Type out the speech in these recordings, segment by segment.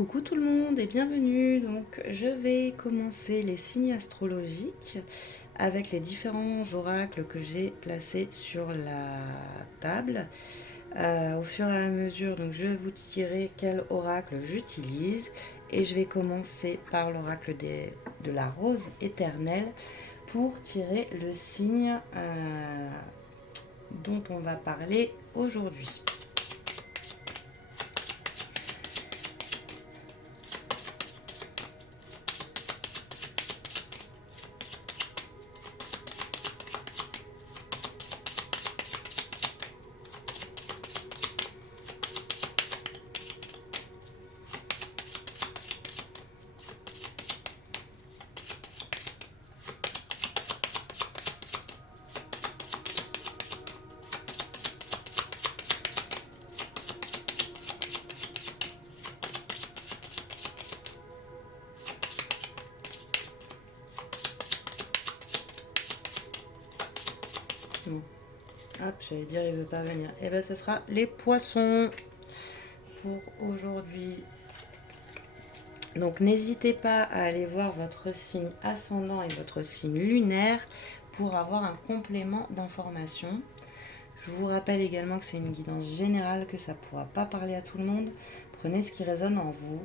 Coucou tout le monde et bienvenue. Donc je vais commencer les signes astrologiques avec les différents oracles que j'ai placés sur la table. Au fur et à mesure, donc je vais vous tirer quel oracle j'utilise et je vais commencer par l'oracle de la rose éternelle pour tirer le signe dont on va parler aujourd'hui. Bon. Hop, j'allais dire il veut pas venir. Et bien ce sera les poissons pour aujourd'hui. Donc n'hésitez pas à aller voir votre signe ascendant et votre signe lunaire pour avoir un complément d'information. Je vous rappelle également que c'est une guidance générale, que ça ne pourra pas parler à tout le monde. Prenez ce qui résonne en vous.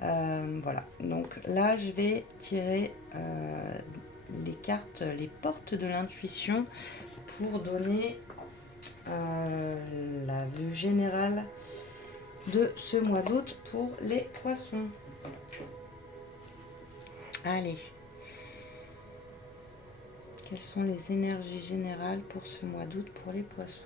Voilà, donc là je vais tirer les cartes, les portes de l'intuition pour donner la vue générale de ce mois d'août pour les poissons. Allez. Quelles sont les énergies générales pour ce mois d'août pour les poissons?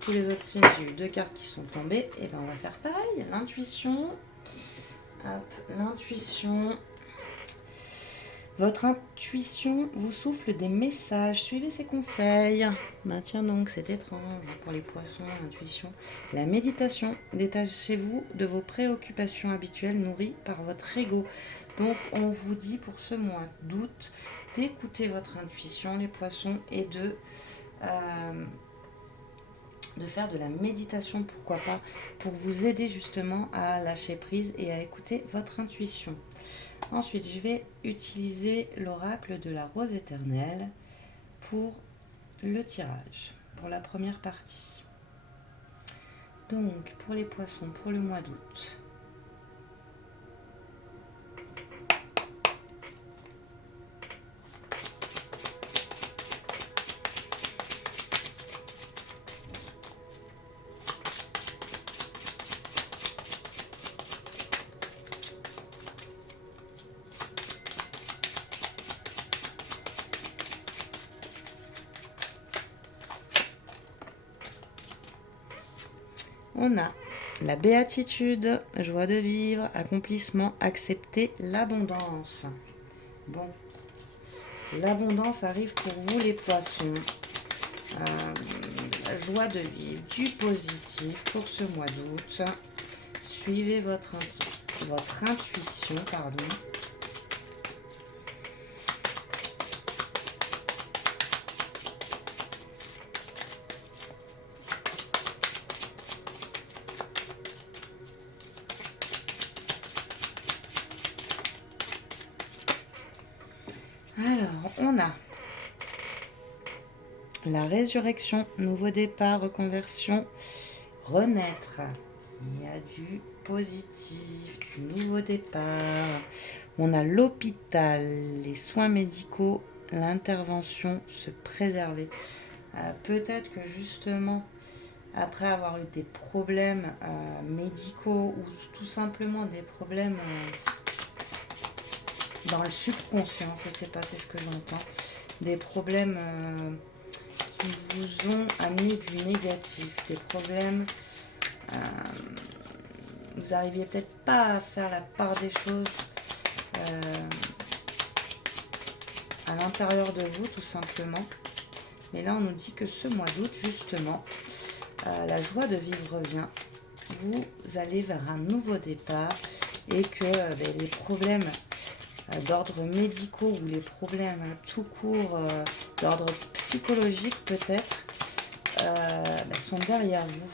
Tous les autres signes, j'ai eu deux cartes qui sont tombées. Et bien on va faire pareil. L'intuition. Hop, l'intuition. Votre intuition vous souffle des messages. Suivez ses conseils. Ben tiens donc, c'est étrange pour les poissons, l'intuition. La méditation. Détachez-vous de vos préoccupations habituelles nourries par votre ego. Donc on vous dit pour ce mois d'août d'écouter votre intuition, les poissons, et de faire de la méditation, pourquoi pas, pour vous aider justement à lâcher prise et à écouter votre intuition. Ensuite, je vais utiliser l'oracle de la rose éternelle pour le tirage, pour la première partie. Donc, pour les poissons, pour le mois d'août. On a la béatitude, joie de vivre, accomplissement, accepter l'abondance. Bon, l'abondance arrive pour vous les poissons. Joie de vivre, du positif pour ce mois d'août. Suivez votre intuition, pardon. Alors, on a la résurrection, nouveau départ, reconversion, renaître. Il y a du positif, du nouveau départ. On a l'hôpital, les soins médicaux, l'intervention, se préserver. Peut-être que justement, après avoir eu des problèmes médicaux ou tout simplement des problèmes dans le subconscient, je ne sais pas, c'est ce que j'entends, des problèmes qui vous ont amené du négatif, des problèmes, vous n'arriviez peut-être pas à faire la part des choses à l'intérieur de vous, tout simplement. Mais là, on nous dit que ce mois d'août, justement, la joie de vivre revient. Vous allez vers un nouveau départ et que les problèmes d'ordre médicaux ou les problèmes tout court d'ordre psychologique peut-être sont derrière vous.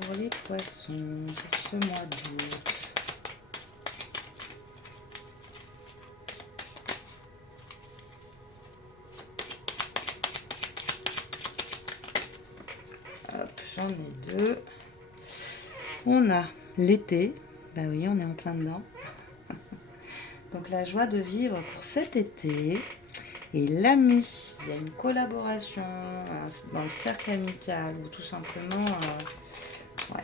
Pour les poissons, pour ce mois d'août. Hop, j'en ai deux. On a l'été. Bah oui, on est en plein dedans. Donc la joie de vivre pour cet été. Et l'ami, il y a une collaboration dans le cercle amical ou tout simplement... ouais.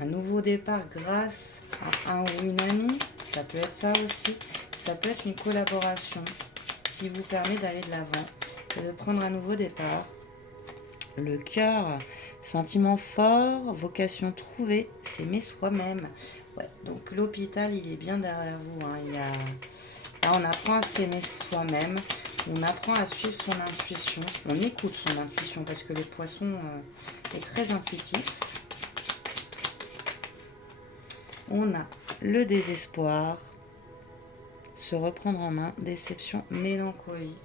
Un nouveau départ grâce à un ou une amie, ça peut être ça aussi. Ça peut être une collaboration qui vous permet d'aller de l'avant et de prendre un nouveau départ. Le cœur, sentiment fort, vocation trouvée, s'aimer soi-même. Ouais, donc l'hôpital, il est bien derrière vous. Hein. Là, on apprend à s'aimer soi-même. On apprend à suivre son intuition. On écoute son intuition parce que le poisson est très intuitif. On a le désespoir, se reprendre en main, déception, mélancolie.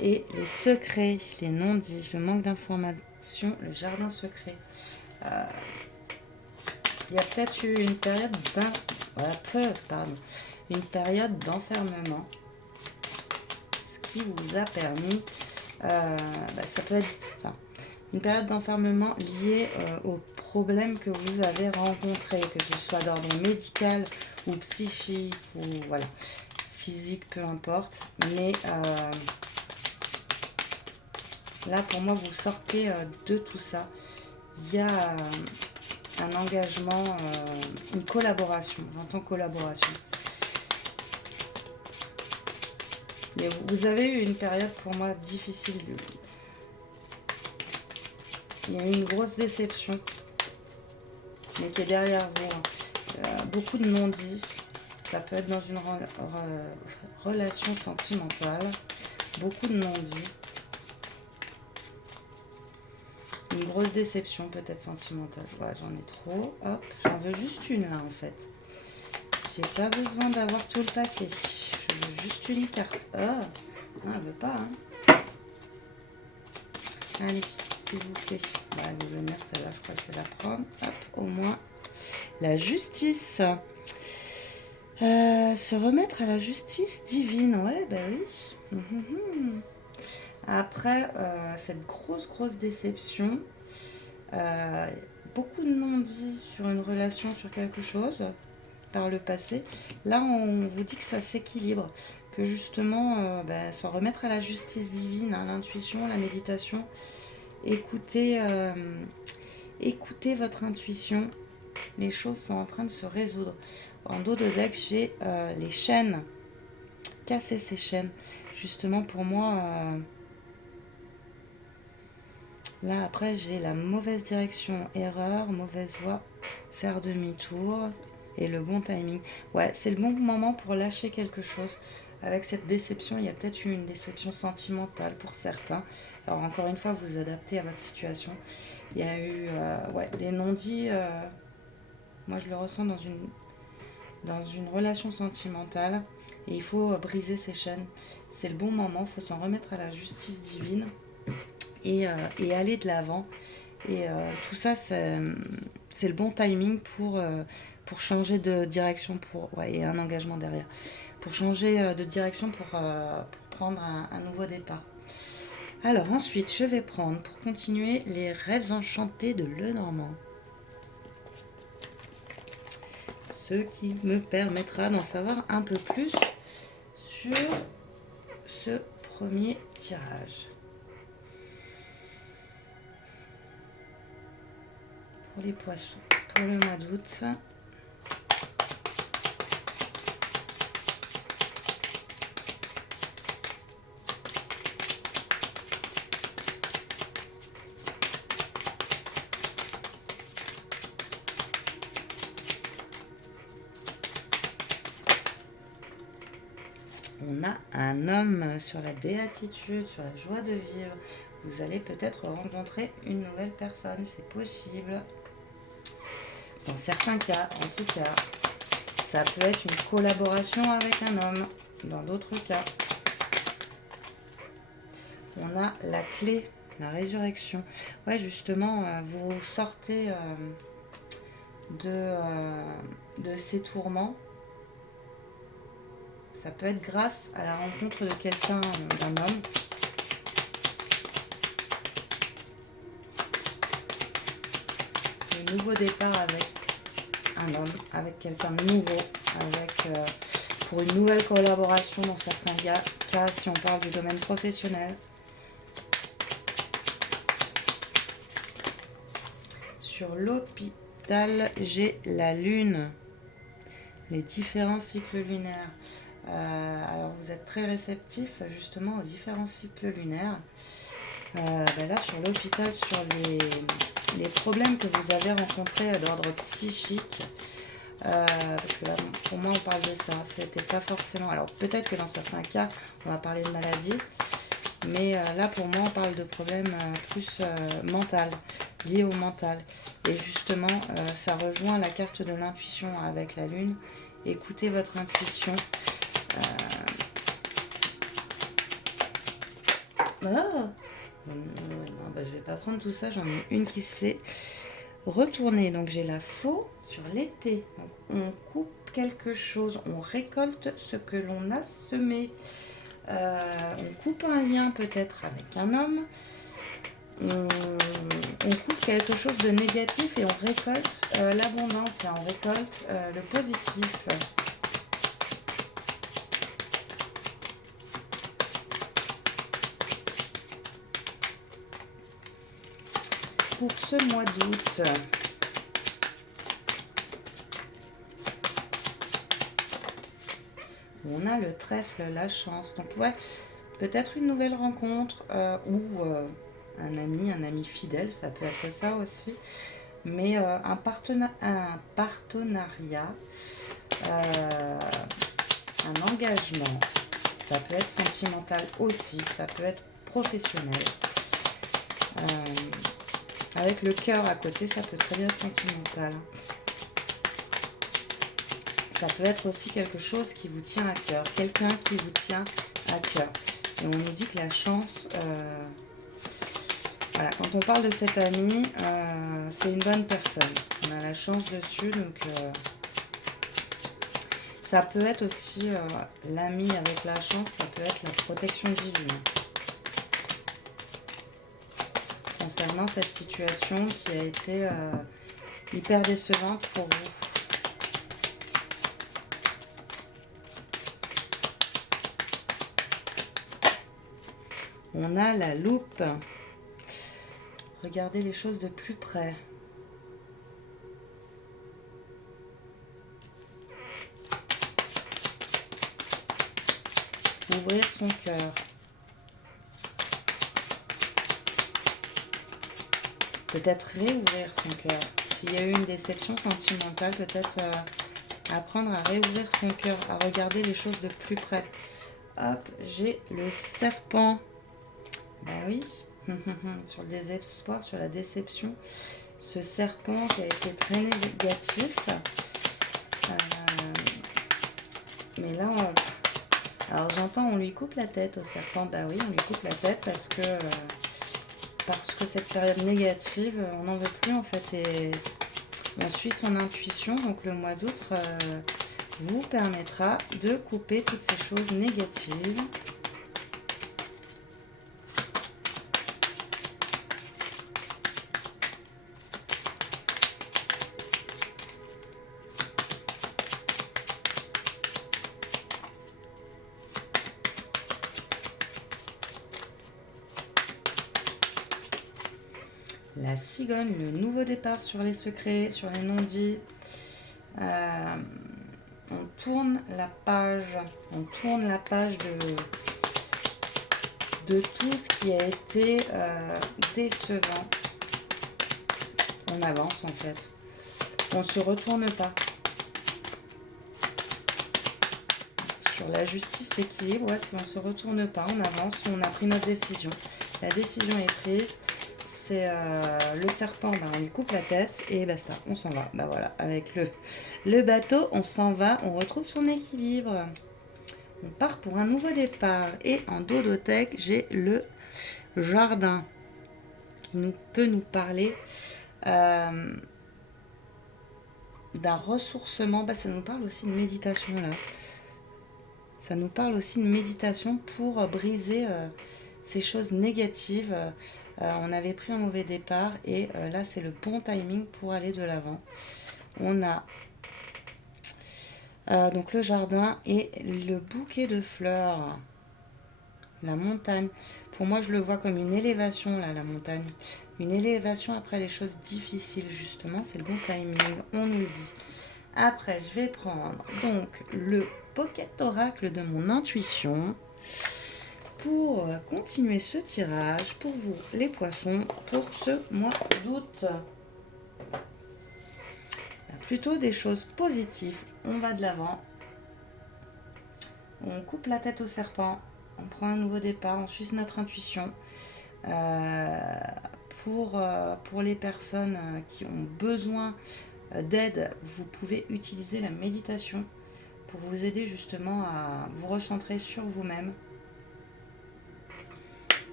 Et les secrets, les non-dits, le manque d'informations, le jardin secret. Il y a peut-être eu une période d'enfermement, ce qui vous a permis, ça peut être une période d'enfermement liée aux problèmes que vous avez rencontrés, que ce soit d'ordre médical ou psychique ou voilà, physique, peu importe. Mais là, pour moi, vous sortez de tout ça. Il y a un engagement, une collaboration. J'entends collaboration. Mais vous avez eu une période pour moi difficile. Il y a eu une grosse déception, mais qui est derrière vous. Beaucoup de non-dits. Ça peut être dans une relation sentimentale. Beaucoup de non-dits. Une grosse déception peut-être sentimentale. Ouais, j'en ai trop. Hop, j'en veux juste une là en fait. J'ai pas besoin d'avoir tout le paquet. Je veux juste une carte. Oh, non, elle veut pas. Hein. Allez, s'il vous plaît. Bah, elle veut venir celle-là, je crois que je vais la prendre. Hop, au moins. La justice. Se remettre à la justice divine. Ouais, bah oui. Après cette grosse déception, beaucoup de non-dits sur une relation, sur quelque chose par le passé. Là, on vous dit que ça s'équilibre, que justement, s'en remettre à la justice divine, à l'intuition, la méditation, écoutez votre intuition. Les choses sont en train de se résoudre. En dos de deck, j'ai les chaînes. Casser ces chaînes. Justement, pour moi... là, après, j'ai la mauvaise direction, erreur, mauvaise voie, faire demi-tour et le bon timing. Ouais, c'est le bon moment pour lâcher quelque chose. Avec cette déception, il y a peut-être eu une déception sentimentale pour certains. Alors, encore une fois, vous adaptez à votre situation. Il y a eu des non-dits. Moi, je le ressens dans une relation sentimentale. Et il faut briser ces chaînes. C'est le bon moment, il faut s'en remettre à la justice divine. Et aller de l'avant. Et tout ça, c'est le bon timing pour changer de direction, et un engagement derrière. Pour changer de direction, pour prendre un nouveau départ. Alors ensuite, je vais prendre, pour continuer, les rêves enchantés de Lenormand. Ce qui me permettra d'en savoir un peu plus sur ce premier tirage. Pour les poissons. pour le mois d'août. On a un homme sur la béatitude, sur la joie de vivre. Vous allez peut-être rencontrer une nouvelle personne, c'est possible. Dans certains cas, en tout cas, ça peut être une collaboration avec un homme. Dans d'autres cas, on a la clé, la résurrection. Ouais, justement, vous sortez de ces tourments. Ça peut être grâce à la rencontre de quelqu'un, d'un homme. Le nouveau départ avec un homme, avec quelqu'un de nouveau, pour une nouvelle collaboration dans certains cas, si on parle du domaine professionnel. Sur l'hôpital, j'ai la lune, les différents cycles lunaires. Alors vous êtes très réceptif justement aux différents cycles lunaires. Là sur l'hôpital, sur les problèmes que vous avez rencontrés d'ordre psychique, parce que là pour moi on parle de ça, c'était pas forcément, alors peut-être que dans certains cas on va parler de maladie, mais là pour moi on parle de problèmes plus mental, liés au mental, et justement ça rejoint la carte de l'intuition avec la lune. Écoutez votre intuition. Je vais pas prendre tout ça, j'en ai une qui s'est retournée. Donc j'ai la faux sur l'été. On coupe quelque chose, on récolte ce que l'on a semé. On coupe un lien peut-être avec un homme. On coupe quelque chose de négatif et on récolte l'abondance et on récolte le positif. Pour ce mois d'août, on a le trèfle, la chance. Donc ouais, peut-être une nouvelle rencontre ou un ami fidèle, ça peut être ça aussi. Mais un partenariat, un engagement, ça peut être sentimental aussi, ça peut être professionnel. Avec le cœur à côté, ça peut très bien être sentimental. Ça peut être aussi quelque chose qui vous tient à cœur, quelqu'un qui vous tient à cœur. Et on nous dit que la chance, voilà, quand on parle de cet ami, c'est une bonne personne. On a la chance dessus, donc ça peut être aussi l'ami avec la chance, ça peut être la protection divine. Concernant cette situation qui a été hyper décevante pour vous. On a la loupe. Regardez les choses de plus près. Ouvrir son cœur. Peut-être réouvrir son cœur. S'il y a eu une déception sentimentale, peut-être apprendre à réouvrir son cœur, à regarder les choses de plus près. Hop, j'ai le serpent. Ben oui, sur le désespoir, sur la déception. Ce serpent qui a été très négatif. Mais là, alors j'entends, on lui coupe la tête au serpent. Bah oui, on lui coupe la tête parce que cette période négative, on n'en veut plus en fait. Et on suit son intuition. Donc le mois d'août vous permettra de couper toutes ces choses négatives. la cigogne, le nouveau départ sur les secrets, sur les non-dits. On tourne la page. On tourne la page de tout ce qui a été décevant. On avance en fait. On ne se retourne pas. Sur la justice, l'équilibre, ouais, si on ne se retourne pas, on avance, on a pris notre décision. La décision est prise. C'est le serpent, bah, on lui coupe la tête et basta, on s'en va. Bah voilà, avec le bateau, on s'en va, on retrouve son équilibre. On part pour un nouveau départ. Et en dodothèque, j'ai le jardin qui peut nous parler d'un ressourcement. Bah, ça nous parle aussi de méditation là. Ça nous parle aussi de méditation pour briser ces choses négatives. On avait pris un mauvais départ et là, c'est le bon timing pour aller de l'avant. On a donc le jardin et le bouquet de fleurs. La montagne. Pour moi, je le vois comme une élévation, là, la montagne. Une élévation après les choses difficiles, justement. C'est le bon timing, on nous le dit. Après, je vais prendre donc le Pocket Oracle de mon intuition pour continuer ce tirage pour vous, les poissons, pour ce mois d'août. Plutôt des choses positives. On va de l'avant. On coupe la tête au serpent. On prend un nouveau départ. On suit notre intuition. Pour les personnes qui ont besoin d'aide, vous pouvez utiliser la méditation pour vous aider justement à vous recentrer sur vous-même.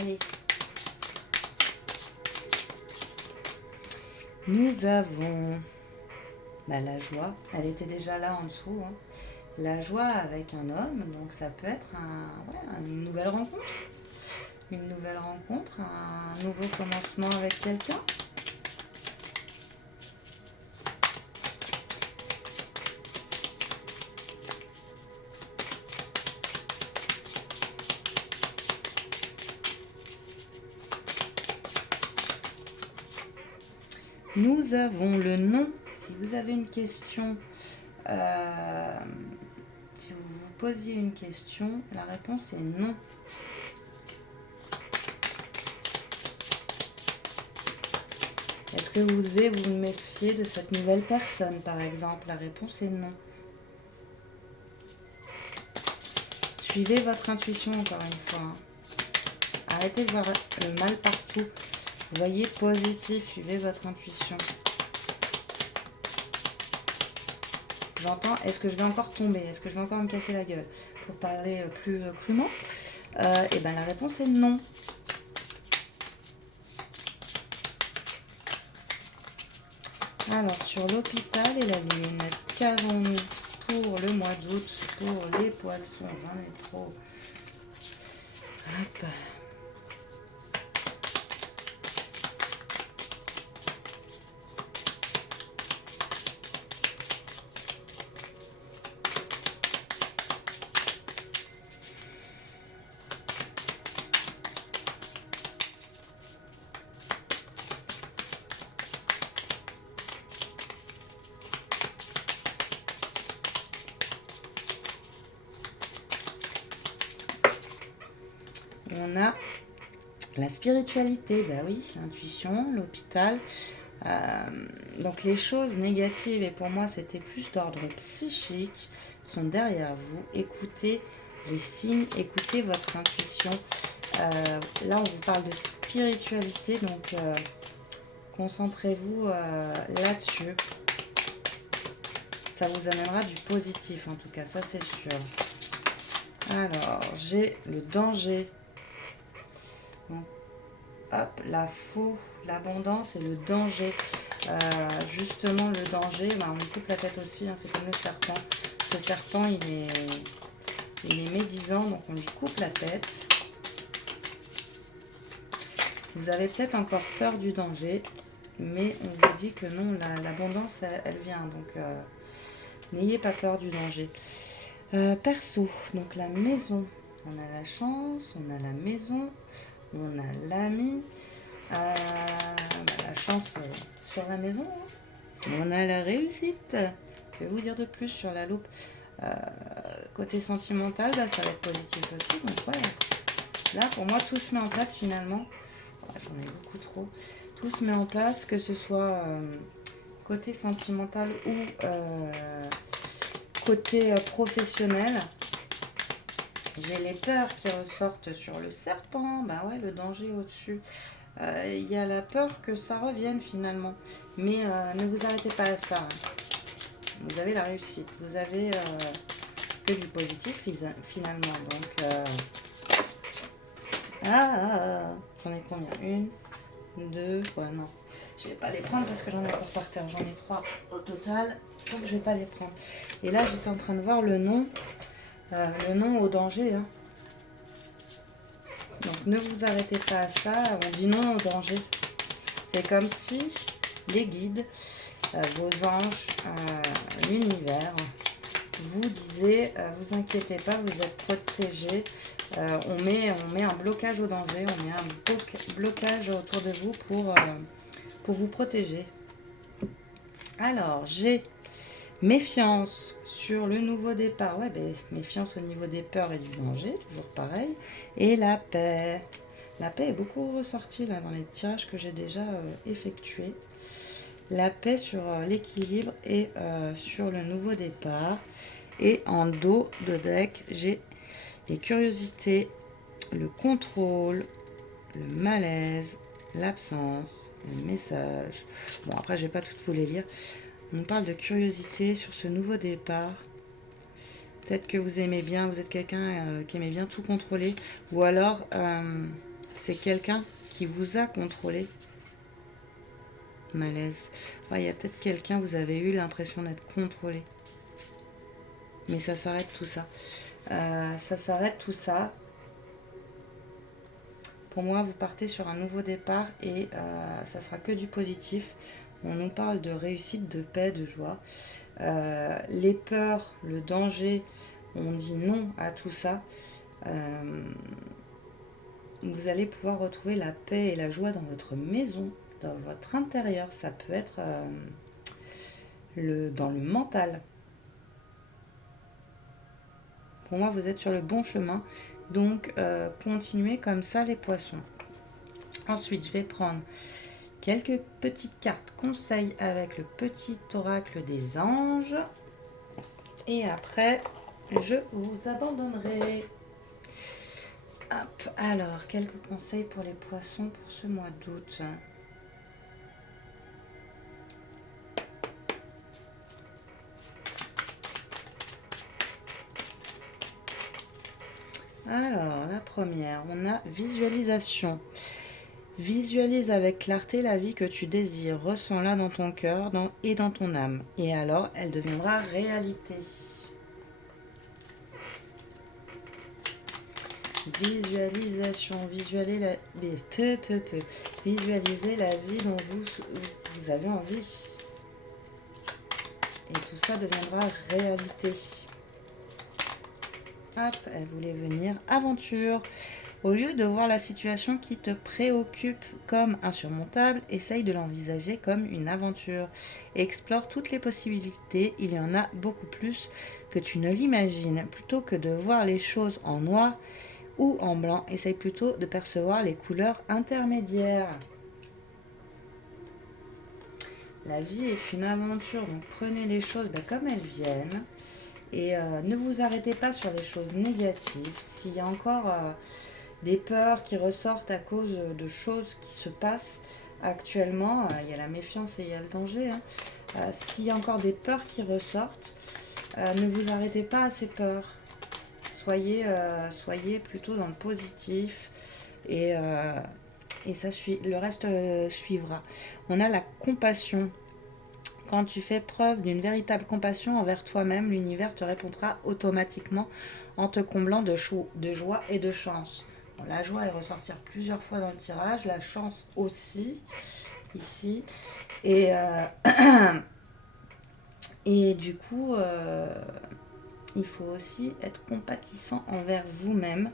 Allez. Nous avons la joie. Elle était déjà là en dessous. Hein. La joie avec un homme, donc ça peut être une nouvelle rencontre. Une nouvelle rencontre, un nouveau commencement avec quelqu'un. Nous avons le nom. Si vous avez une question, si vous vous posiez une question, la réponse est non. Est-ce que vous devez vous méfier de cette nouvelle personne, par exemple? La réponse est non. Suivez votre intuition, encore une fois. Arrêtez de voir le mal partout. Voyez positif, suivez votre intuition. J'entends, est-ce que je vais encore tomber? Est-ce que je vais encore me casser la gueule? Pour parler plus crûment, et bien la réponse est non. Alors, sur l'hôpital et la lune, qu'avons-nous pour le mois d'août, pour les poissons? J'en ai trop. Hop. On a la spiritualité, bah oui, l'intuition, l'hôpital. Donc les choses négatives, et pour moi c'était plus d'ordre psychique, sont derrière vous. Écoutez les signes, écoutez votre intuition. Là on vous parle de spiritualité, donc concentrez-vous là-dessus. Ça vous amènera du positif en tout cas, ça c'est sûr. Alors, j'ai le danger. Donc, hop, la faux, l'abondance et le danger. Justement, le danger, on lui coupe la tête aussi, hein, c'est comme le serpent. Ce serpent, il est médisant, donc on lui coupe la tête. Vous avez peut-être encore peur du danger, mais on vous dit que non, l'abondance, elle vient. Donc, n'ayez pas peur du danger. Perso, donc la maison. On a la chance, on a la maison, on a l'ami, la chance sur la maison, hein. On a la réussite. Je vais vous dire de plus sur la loupe. Côté sentimental, ça va être positif aussi. Donc voilà. Là, pour moi, tout se met en place finalement. J'en ai beaucoup trop. Tout se met en place, que ce soit côté sentimental ou côté professionnel. J'ai les peurs qui ressortent sur le serpent. Bah ouais, le danger au-dessus. Il y a la peur que ça revienne finalement. Mais ne vous arrêtez pas à ça. Vous avez la réussite. Vous avez que du positif finalement. Donc, j'en ai combien? Une, deux, ouais, non. Je vais pas les prendre parce que j'en ai pour par terre. J'en ai 3 au total. Donc je vais pas les prendre. Et là, j'étais en train de voir le nom. Le nom au danger. Hein. Donc ne vous arrêtez pas à ça. On dit non au danger. C'est comme si les guides, vos anges, l'univers, vous disaient, vous inquiétez pas, vous êtes protégés. On met un blocage au danger. On met un blocage autour de vous pour vous protéger. Alors, j'ai méfiance sur le nouveau départ. Ouais, méfiance au niveau des peurs et du danger, toujours pareil. Et la paix. La paix est beaucoup ressortie là dans les tirages que j'ai déjà effectués. La paix sur l'équilibre et sur le nouveau départ. Et en dos de deck, j'ai les curiosités, le contrôle, le malaise, l'absence, le message. Bon, après, je ne vais pas toutes vous les lire. On nous parle de curiosité sur ce nouveau départ. Peut-être que vous aimez bien, vous êtes quelqu'un qui aimait bien tout contrôler. Ou alors, c'est quelqu'un qui vous a contrôlé. Malaise. Ouais, il y a peut-être quelqu'un, vous avez eu l'impression d'être contrôlé. Mais ça s'arrête tout ça. Ça s'arrête tout ça. Pour moi, vous partez sur un nouveau départ et ça sera que du positif. On nous parle de réussite, de paix, de joie. Les peurs, le danger, on dit non à tout ça. Vous allez pouvoir retrouver la paix et la joie dans votre maison, dans votre intérieur. Ça peut être dans le mental. Pour moi, vous êtes sur le bon chemin. Donc, continuez comme ça les poissons. Ensuite, je vais prendre quelques petites cartes conseils avec le petit oracle des anges. Et après, je vous abandonnerai. Hop, alors, quelques conseils pour les poissons pour ce mois d'août. Alors, la première, on a visualisation. Visualise avec clarté la vie que tu désires. Ressens-la dans ton cœur et dans ton âme. Et alors, elle deviendra réalité. Visualisation. Visualiser la vie dont vous avez envie. Et tout ça deviendra réalité. Hop, elle voulait venir. Aventure. Au lieu de voir la situation qui te préoccupe comme insurmontable, essaye de l'envisager comme une aventure. Explore toutes les possibilités, il y en a beaucoup plus que tu ne l'imagines. Plutôt que de voir les choses en noir ou en blanc, essaye plutôt de percevoir les couleurs intermédiaires. La vie est une aventure, donc prenez les choses comme elles viennent. Et ne vous arrêtez pas sur les choses négatives. S'il y a encore des peurs qui ressortent à cause de choses qui se passent actuellement, il y a la méfiance et il y a le danger. S'il y a encore des peurs qui ressortent, ne vous arrêtez pas à ces peurs. Soyez plutôt dans le positif et le reste suivra. On a la compassion. Quand tu fais preuve d'une véritable compassion envers toi-même, l'univers te répondra automatiquement en te comblant de joie et de chance. Bon, la joie est ressortir plusieurs fois dans le tirage, la chance aussi, ici. Et, et du coup, il faut aussi être compatissant envers vous-même.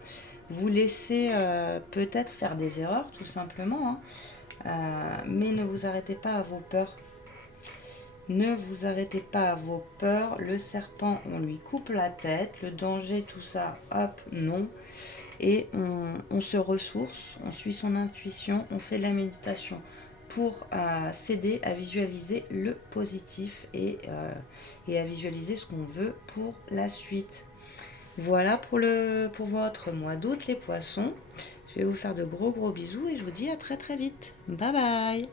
vous laisser peut-être faire des erreurs, tout simplement. Hein. Mais ne vous arrêtez pas à vos peurs. Ne vous arrêtez pas à vos peurs. Le serpent, on lui coupe la tête. Le danger, tout ça, hop, non. Et on se ressource, on suit son intuition, on fait de la méditation pour s'aider à visualiser le positif et à visualiser ce qu'on veut pour la suite. Voilà pour votre mois d'août, les poissons. Je vais vous faire de gros bisous et je vous dis à très vite. Bye bye.